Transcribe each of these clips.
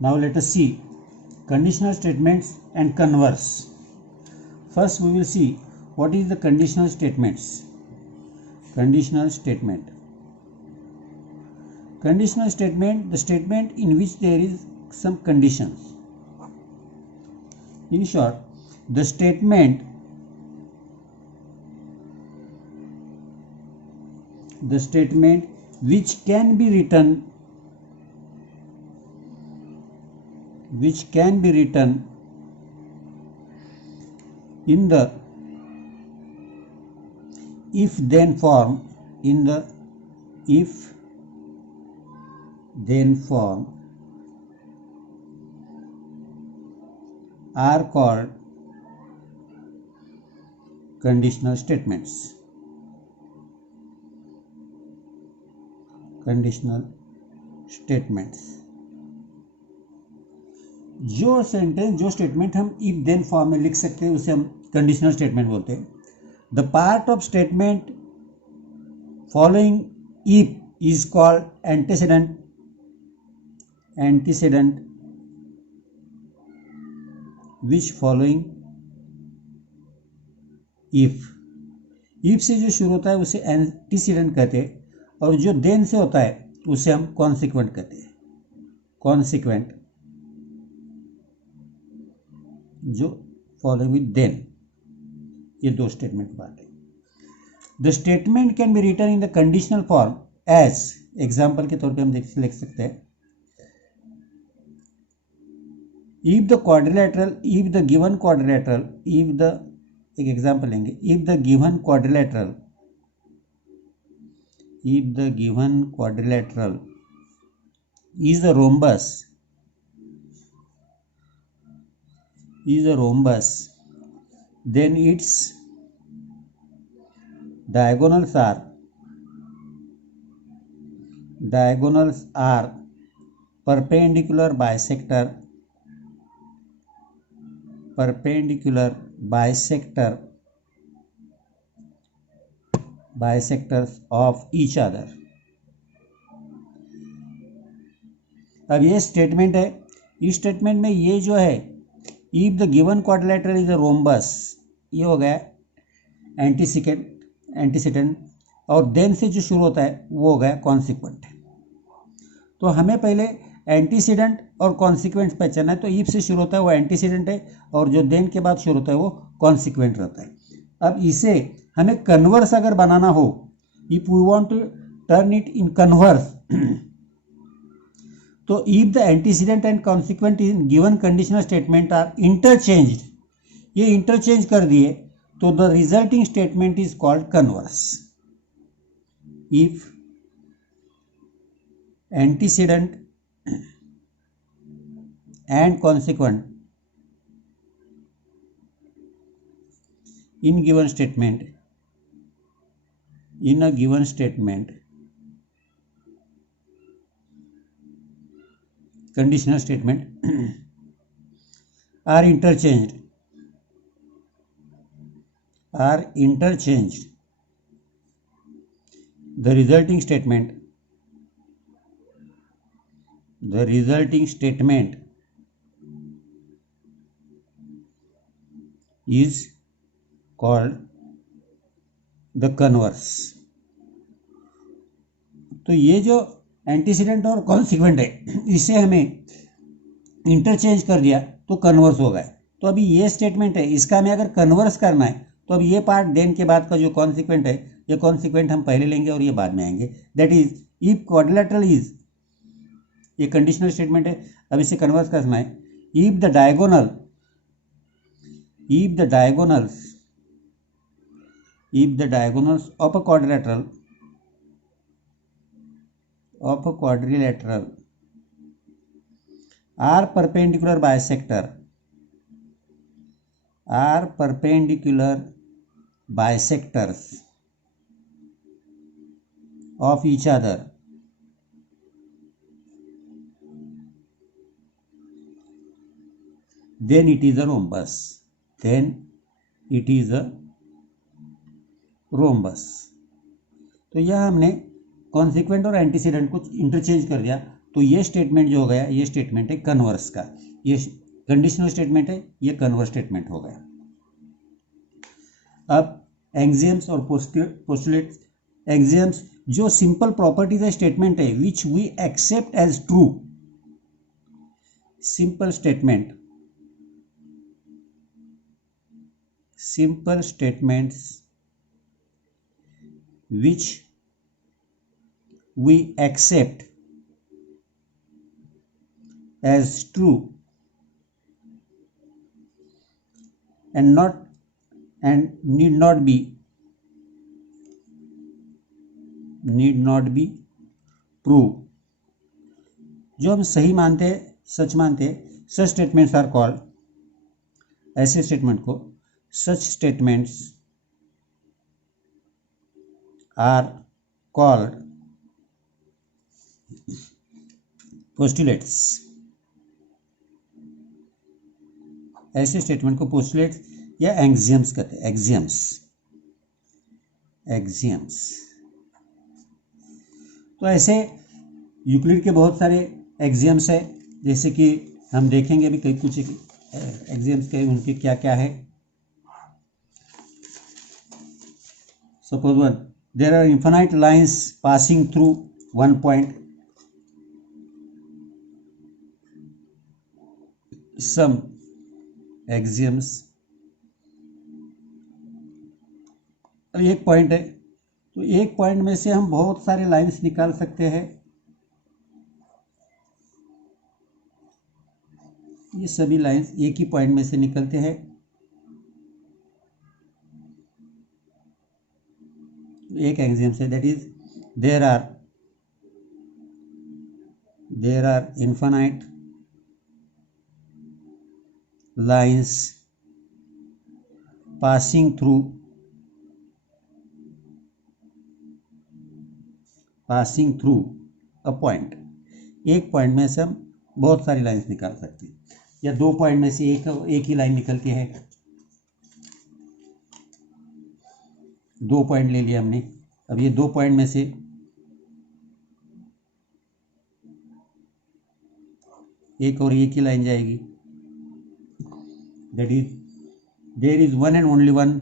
Now let us see conditional statements and converse. First we will see what is the conditional statements. Conditional statement. Conditional statement, the statement in which there is some conditions. In short, the statement which can be written in the if then form, are called conditional statements. जो statement हम if then form में लिख सकते हैं उसे हम conditional statement बोलते हैं. The part of statement following if is called antecedent which following if से जो शुरू होता है उसे एंटीसीडेंट कहते हैं और जो देन से होता है उसे हम कॉन्सिक्वेंट कहते हैं. कॉन्सिक्वेंट जो फॉलोइंग विद देन, ये दो स्टेटमेंट की बात है. The statement can be written in the conditional form as, example के तौर पे हम लिख सकते हैं if the given quadrilateral, एक एग्जाम्पल लेंगे. if the given quadrilateral is a rhombus, then its diagonals are perpendicular bisectors of each other. अब ये स्टेटमेंट है. इस स्टेटमेंट में ये जो है if the given quadrilateral is a rhombus, ये हो गया एंटीसीडेंट और देन से जो शुरू होता है वो हो गया कॉन्सिक्वेंट. तो हमें पहले एंटीसीडेंट और कॉन्सिक्वेंट पहचाना है. तो इफ से शुरू होता है वो एंटीसीडेंट है और जो देन के बाद शुरू होता है वो कॉन्सिक्वेंट रहता है. अब इसे हमें कन्वर्स अगर बनाना हो, if we want to turn it in converse, तो if the antecedent and consequent in given conditional statement are interchanged, ये इंटरचेंज कर दिए तो the resulting statement is called converse. If antecedent and consequent in a given statement conditional statement are interchanged, the resulting statement is called the converse. तो ये जो antecedent और consequent है इसे हमें इंटरचेंज कर दिया तो कन्वर्स हो गए. तो अभी ये स्टेटमेंट है, इसका हमें अगर कन्वर्स करना है तो अब ये पार्ट देन के बाद का जो कॉन्सिक्वेंट है, ये कॉन्सिक्वेंट हम पहले लेंगे और ये बाद में आएंगे. That is if quadrilateral is, ये कंडीशनल स्टेटमेंट है. अब इसे कन्वर्स करना है. If the diagonals of a quadrilateral are perpendicular bisectors of each other, then it is a rhombus. तो यह हमने कॉन्सिक्वेंट और एंटीसीडेंट को इंटरचेंज कर दिया तो ये स्टेटमेंट जो हो गया, ये स्टेटमेंट है कन्वर्स का, ये कंडीशनल स्टेटमेंट है, ये कन्वर्स स्टेटमेंट हो गया। अब एक्सियम्स और पोस्टुलेट्स। एक्सियम्स जो सिंपल प्रॉपर्टीज है स्टेटमेंट है which we accept as true. Simple statement, simple statements which we accept as true and need not be true। जो हम सही मानते हैं, सच मानते हैं, such statements are called, ऐसे स्टेटमेंट को such statements are called postulates। ऐसे स्टेटमेंट को पोस्टुलेट्स या एक्सियम्स कहते हैं। एक्सियम्स तो ऐसे यूक्लिड के बहुत सारे एक्सियम्स है, जैसे कि हम देखेंगे अभी कई कुछ एक्सियम्स के, उनके क्या क्या है। Suppose one, there are infinite lines passing through one point. Some axioms। अब एक पॉइंट है, तो एक पॉइंट में से हम बहुत सारे लाइंस निकाल सकते हैं। ये सभी लाइंस एक ही पॉइंट में से निकलते हैं। एक एक्सियम है, that is there are infinite lines passing through a point. एक पॉइंट में से हम बहुत सारी लाइन्स निकाल सकते हैं, या दो पॉइंट में से एक ही लाइन निकलती है। दो पॉइंट ले लिया हमने, अब ये दो पॉइंट में से एक और एक ही लाइन जाएगी। That is there is one and only one,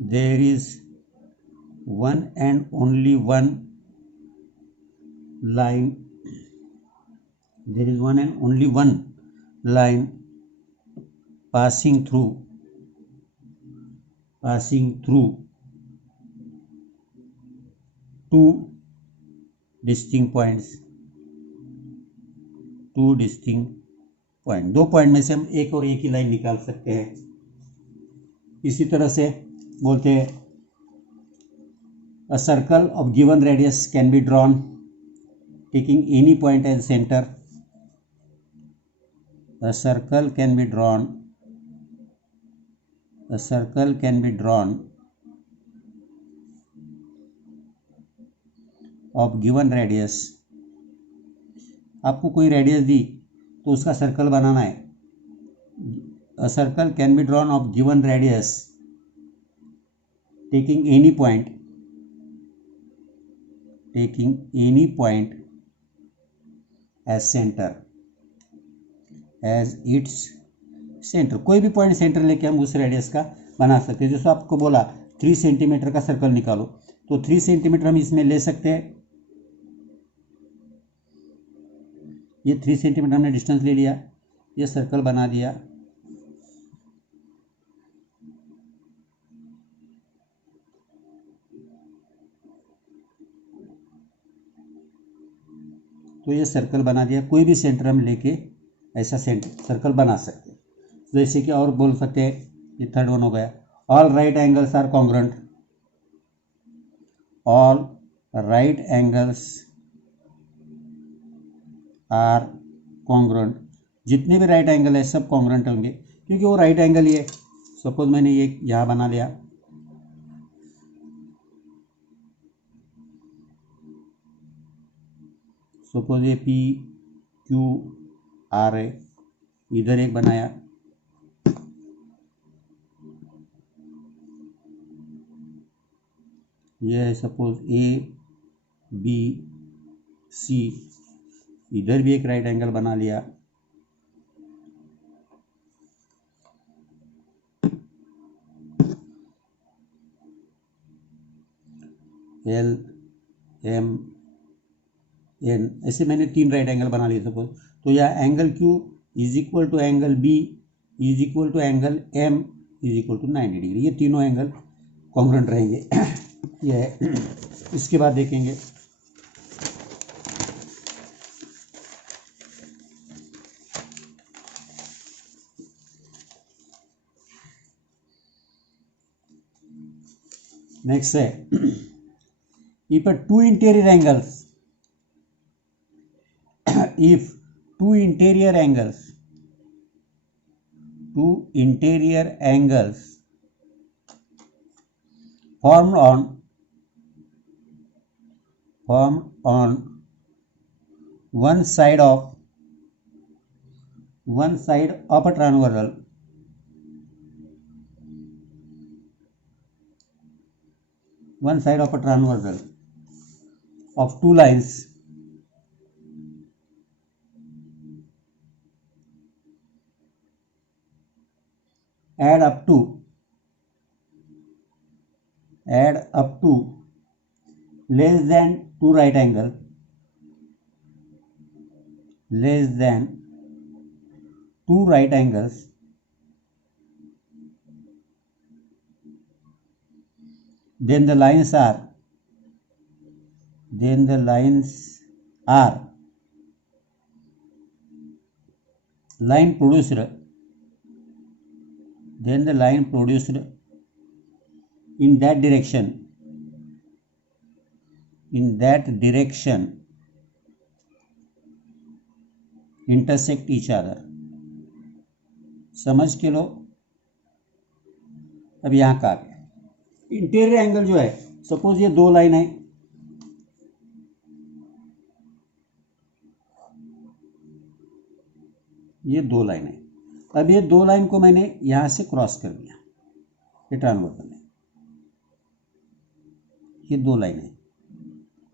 there is one and only one line, there is one and only one line passing through two distinct points। दो पॉइंट में से हम एक और एक ही लाइन निकाल सकते हैं। इसी तरह से बोलते हैं a circle of given radius can be drawn taking any point as center। A circle can be drawn of given radius। आपको कोई रेडियस दी तो उसका सर्कल बनाना है। A circle can be drawn of given radius taking any point as center, as its centre. कोई भी point centre लेके हम उस रेडियस का बना सकते हैं। जैसे आपको बोला 3 सेंटीमीटर का सर्कल निकालो, तो 3 सेंटीमीटर हम इसमें ले सकते हैं। ये 3 सेंटीमीटर हमने डिस्टेंस ले लिया, ये सर्कल बना दिया। तो ये सर्कल बना दिया। कोई भी सेंटर हम लेके ऐसा सर्कल बना सकते हैं। जैसे कि और बोल सकते हैं, ये थर्ड वन हो गया, all right angles are congruent. All right angles are congruent. जितने भी राइट एंगल है सब कॉन्ग्रुएंट होंगे, क्योंकि वो राइट एंगल ही है। सपोज मैंने ये यहाँ बना लिया, सपोज ये पी क्यू आर है, इधर एक बनाया, ये है सपोज ए बी सी, इधर भी एक राइट एंगल बना लिया। एल एम एन, ऐसे मैंने 3 राइट एंगल बना लिए सपोज। तो यह angle Q is equal to angle B is equal to angle M is equal to 90 degree. ये तीनों एंगल कॉन्ग्रुएंट रहेंगे। ये है। इसके बाद देखेंगे नेक्स्ट है if two interior angles if two interior angles formed on one side of a triangle of two lines add up to less than two right angle angles, then the lines are line produced in that direction intersect each other। समझ के लो। अब यहाँ का interior angle जो है, suppose ये दो line है, ये दो लाइन है। अब ये दो लाइन को मैंने यहां से क्रॉस कर दिया, ये ट्रांसवर्सल है, ये दो लाइन है।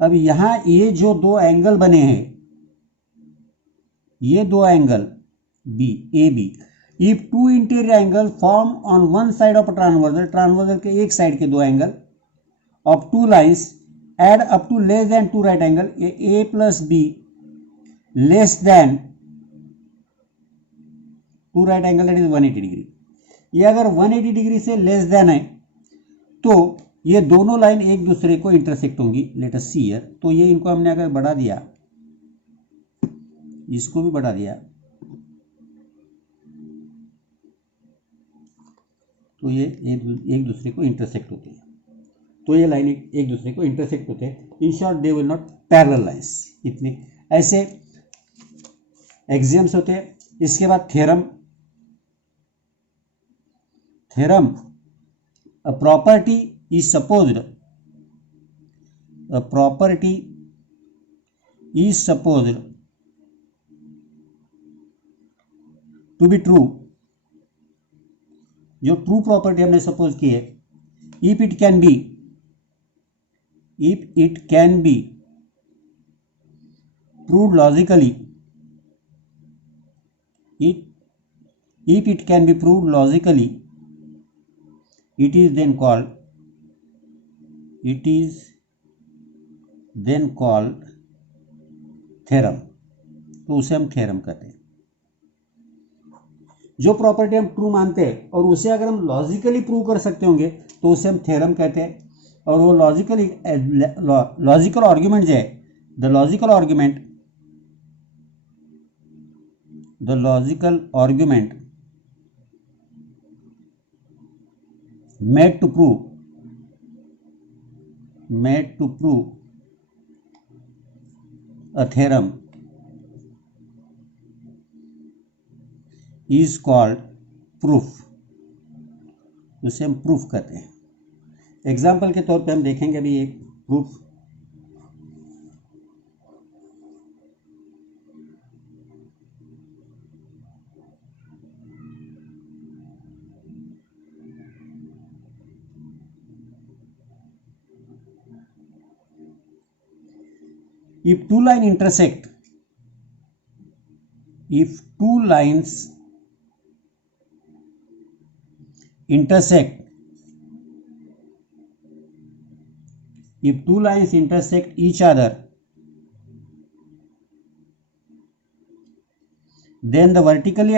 अब यहां ये जो दो एंगल बने हैं, ये दो angle B A B, if two interior angle form on one side of transversal के एक साइड के दो angle of two lines add up to less than two right angle, ये A plus B less than two right angle that is 180 degree. ये अगर 180 degree से less than है तो ये दोनों लाइन एक दूसरे को इंटरसेक्ट होंगी। Let us see here. तो ये इनको हमने अगर बढ़ा दिया, इसको भी बढ़ा दिया, तो ये एक दूसरे को इंटरसेक्ट होते हैं। तो ये लाइन एक दूसरे को इंटरसेक्ट होते हैं। In short they will not parallel lines. इतने ऐसे एक्सियम्स होते हैं। इसके बाद theorem. A property is supposed to be true। जो ट्रू प्रॉपर्टी हमने सपोज की है, if it can be proved logically, if it can be proved logically, it is then called theorem. तो उसे हम थ्योरम कहते हैं। जो प्रॉपर्टी हम ट्रू मानते हैं और उसे अगर हम लॉजिकली प्रूव कर सकते होंगे तो उसे हम थ्योरम कहते हैं। और वो लॉजिकल आर्ग्यूमेंट जो है, the logical argument made to prove a theorem is called proof। उसे हम प्रूफ कहते हैं। एग्जाम्पल के तौर पे हम देखेंगे अभी एक proof. if two lines intersect if two lines intersect each other, then the vertically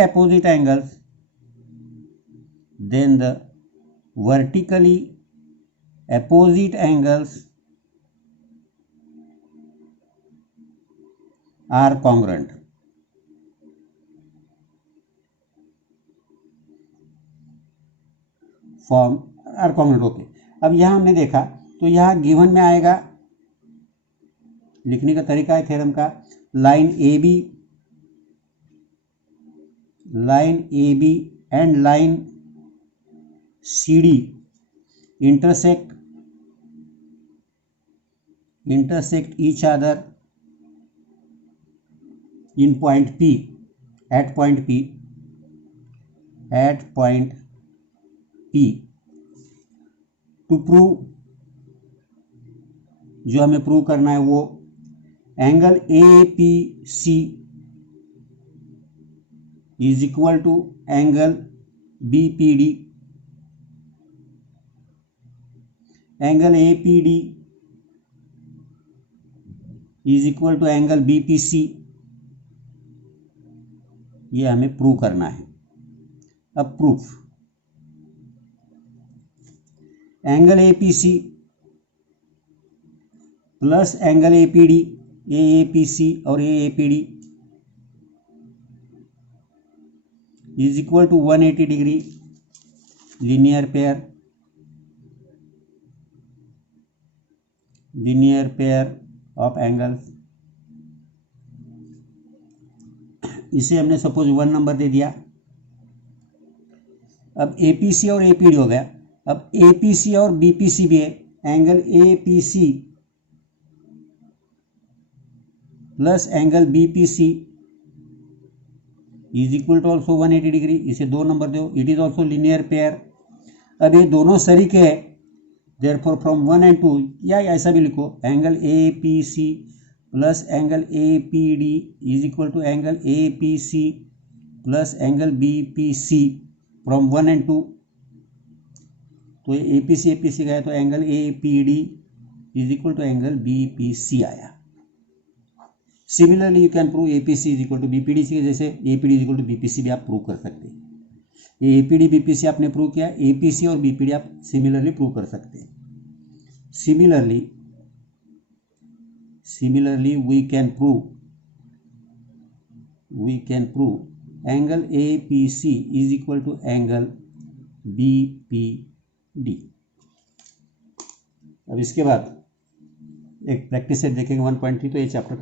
opposite angles are congruent. Form are congruent. Okay, अब यहां हमने देखा तो यहां गिवन में आएगा, लिखने का तरीका है थ्योरम का, line A B and line C D intersect each other in point P, at point P to prove, जो हमें प्रूव करना है वो angle APC is equal to angle BPD, angle APD is equal to angle BPC, ये हमें prove करना है. अब proof, angle APC plus angle APD, AAPC और AAPD is equal to 180 degree linear pair of angles. इसे हमने suppose 1 number दे दिया. अब APC और APD हो गया. अब APC और BPC भी है. Angle APC plus angle BPC is equal to also 180 degree. इसे 2 नंबर दो. It is also linear pair. अब ये दोनों सरीके है, देयरफॉर फ्रॉम 1 and 2, या ऐसा भी लिखो, angle APC plus angle APD is equal to angle APC plus angle BPC from 1 and 2. तो ये APC गया तो angle APD is equal to angle BPC आया. Similarly you can prove APC is equal to BPD से, जैसे APD is equal to BPC भी आप prove कर सकते हैं. ये APD BPC आपने प्रूव किया, APC और BPD आप सिमिलरली प्रूव कर सकते हैं. Similarly we can prove angle APC is equal to angle BPD. अब इसके बाद एक प्रैक्टिस सेट देखेंगे 1.3. तो ये चैप्टर